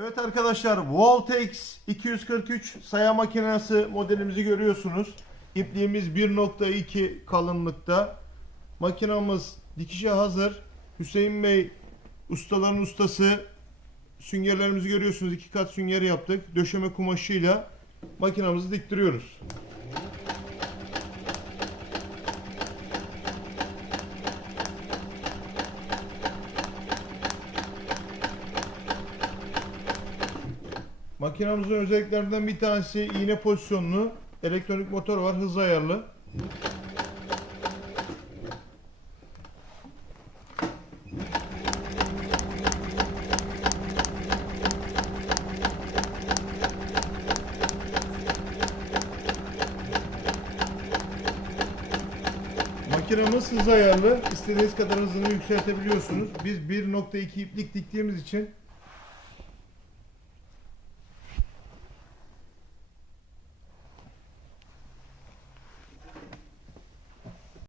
Evet arkadaşlar Voltex 243 saya makinesi modelimizi görüyorsunuz. İpliğimiz 1.2 kalınlıkta. Makinamız dikişe hazır. Hüseyin Bey ustaların ustası. Süngerlerimizi görüyorsunuz. iki kat sünger yaptık. Döşeme kumaşıyla makinamızı diktiriyoruz. Makinamızın özelliklerinden bir tanesi iğne pozisyonlu. Elektronik motor var, hız ayarlı. Makinamız hız ayarlı. İstediğiniz kadar hızını yükseltebiliyorsunuz. Biz 1.2 iplik diktiğimiz için